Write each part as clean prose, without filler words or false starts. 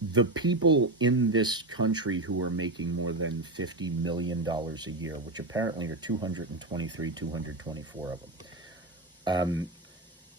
The people in this country who are making more than $50 million a year, which apparently are 223, 224 of them,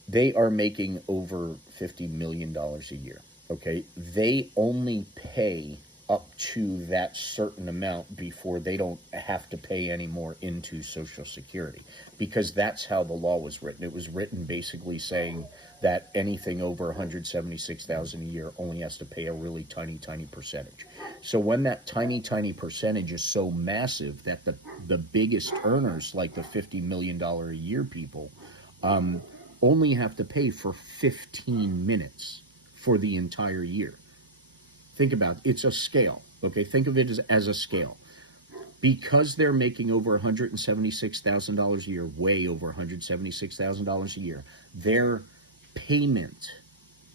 they are making over $50 million a year. Okay, they only pay up to that certain amount before they don't have to pay any more into Social Security, because that's how the law was written. It was written basically saying that anything over 176,000 a year only has to pay a really tiny percentage. So when that tiny percentage is so massive that the biggest earners, like the $50 million a year people, only have to pay for 15 minutes for the entire year. Think about it. It's a scale. Okay, think of it as a scale. Because they're making over $176,000 a year, way over $176,000 a year, their payment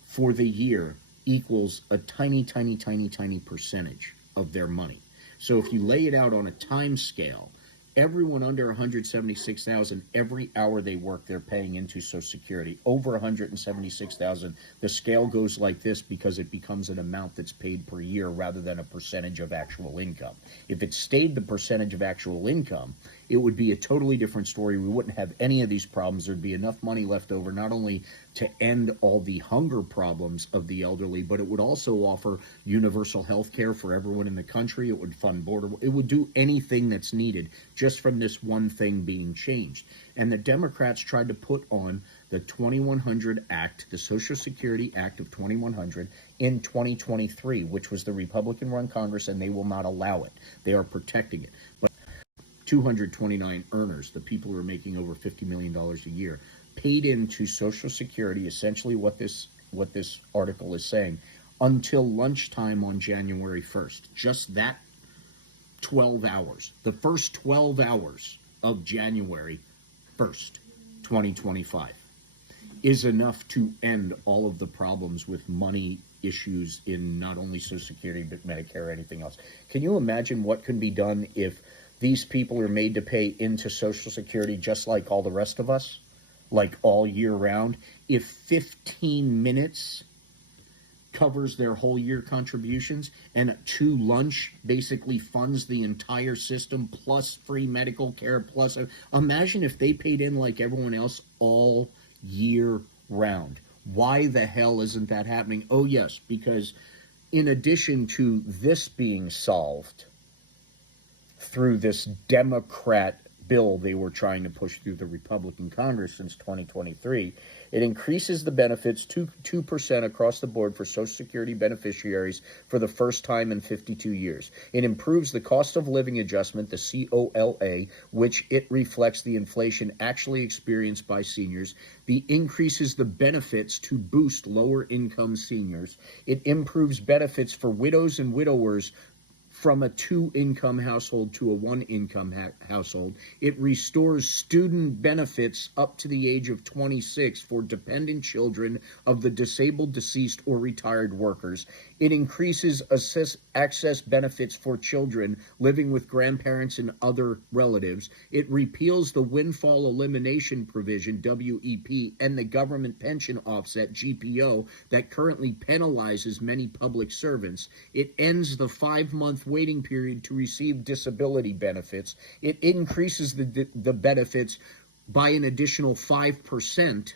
for the year equals a tiny percentage of their money. So if you lay it out on a time scale, everyone under 176,000, every hour they work, they're paying into Social Security. Over 176,000, the scale goes like this because it becomes an amount that's paid per year rather than a percentage of actual income. If it stayed the percentage of actual income, it would be a totally different story. We wouldn't have any of these problems. There'd be enough money left over not only to end all the hunger problems of the elderly, but it would also offer universal health care for everyone in the country. It would fund border. It would do anything that's needed just from this one thing being changed. And the Democrats tried to put on the 2100 Act, the Social Security Act of 2100, in 2023, which was the Republican-run Congress, and they will not allow it. They are protecting it. But 229 earners, the people who are making over $50 million a year, paid into Social Security, essentially what this article is saying, until lunchtime on January 1st. Just that 12 hours. The first 12 hours of January 1st, 2025, is enough to end all of the problems with money issues in not only Social Security, but Medicare or anything else. Can you imagine what can be done if these people are made to pay into Social Security just like all the rest of us, like all year round? If 15 minutes covers their whole year contributions, and to lunch basically funds the entire system, plus free medical care, plus imagine if they paid in like everyone else all year round. Why the hell isn't that happening? Oh yes, because in addition to this being solved through this Democrat bill they were trying to push through the Republican Congress since 2023, it increases the benefits 2% across the board for Social Security beneficiaries for the first time in 52 years. It improves the cost of living adjustment, the COLA, which it reflects the inflation actually experienced by seniors. It increases the benefits to boost lower income seniors. It improves benefits for widows and widowers from a 2-income household to a 1-income household. It restores student benefits up to the age of 26 for dependent children of the disabled, deceased, or retired workers. It increases access benefits for children living with grandparents and other relatives. It repeals the windfall elimination provision, WEP, and the government pension offset, GPO, that currently penalizes many public servants. It ends the 5-month waiting period to receive disability benefits. It increases the benefits by an additional 5%,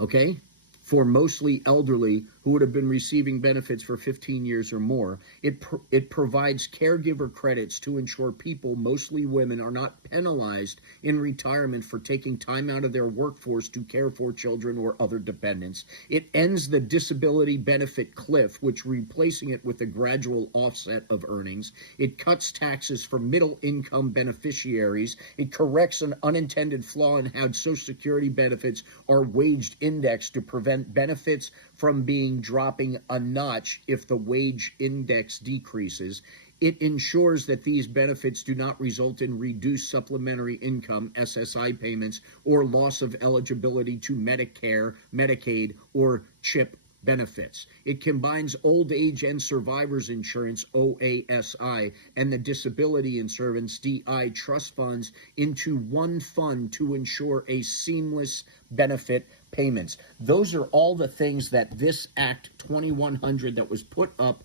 okay, for mostly elderly who would have been receiving benefits for 15 years or more. It provides caregiver credits to ensure people, mostly women, are not penalized in retirement for taking time out of their workforce to care for children or other dependents. It ends the disability benefit cliff, which replacing it with a gradual offset of earnings. It cuts taxes for middle income beneficiaries. It corrects an unintended flaw in how Social Security benefits are wage indexed to prevent benefits from dropping a notch if the wage index decreases. It ensures that these benefits do not result in reduced supplementary income, SSI payments, or loss of eligibility to Medicare, Medicaid, or CHIP benefits. It combines old age and survivors insurance, OASI, and the disability insurance, DI, trust funds into one fund to ensure a seamless benefit payments. Those are all the things that this Act 2100 that was put up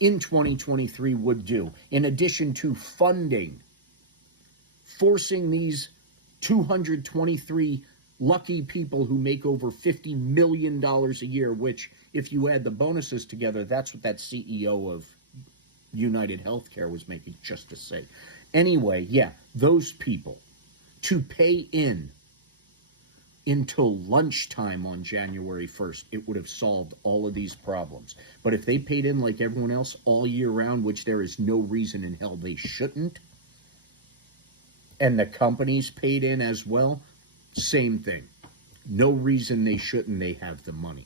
in 2023 would do, in addition to funding, forcing these 223 lucky people who make over $50 million a year, which, if you add the bonuses together, that's what that CEO of United Healthcare was making, just to say. Anyway, yeah, those people to pay in until lunchtime on January 1st, it would have solved all of these problems. But if they paid in like everyone else all year round, which there is no reason in hell they shouldn't, and the companies paid in as well, same thing. No reason they shouldn't. They have the money.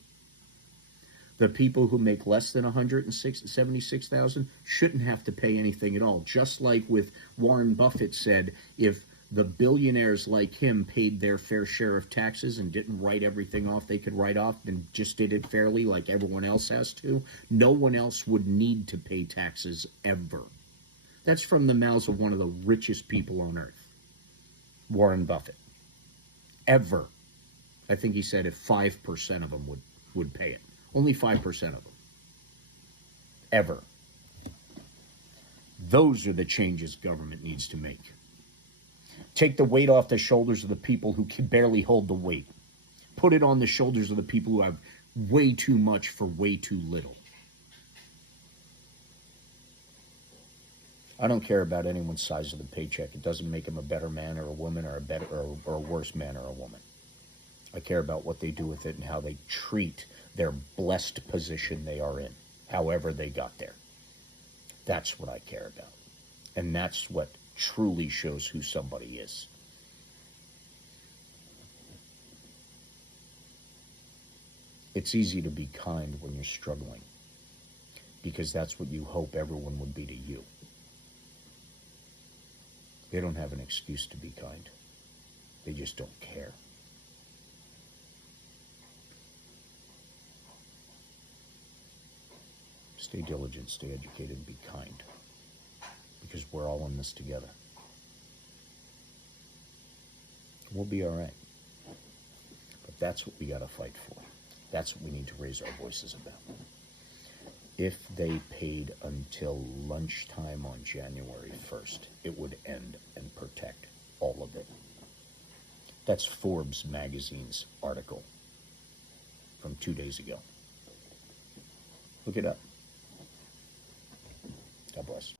The people who make less than $176,000 shouldn't have to pay anything at all. Just like with Warren Buffett said, if the billionaires like him paid their fair share of taxes and didn't write everything off they could write off and just did it fairly like everyone else has to, no one else would need to pay taxes ever. That's from the mouths of one of the richest people on earth, Warren Buffett. Ever. I think he said if 5% of them would pay it. Only 5% of them. Ever. Those are the changes government needs to make. Take the weight off the shoulders of the people who can barely hold the weight. Put it on the shoulders of the people who have way too much for way too little. I don't care about anyone's size of the paycheck. It doesn't make them a better man or a woman or a better or a worse man or a woman. I care about what they do with it and how they treat their blessed position they are in, however they got there. That's what I care about. And that's what truly shows who somebody is. It's easy to be kind when you're struggling, because that's what you hope everyone would be to you. They don't have an excuse to be kind. They just don't care. Stay diligent, stay educated, and be kind. Because we're all in this together. We'll be all right. But that's what we got to fight for. That's what we need to raise our voices about. If they paid until lunchtime on January 1st, it would end and protect all of it. That's Forbes magazine's article from 2 days ago. Look it up. God bless.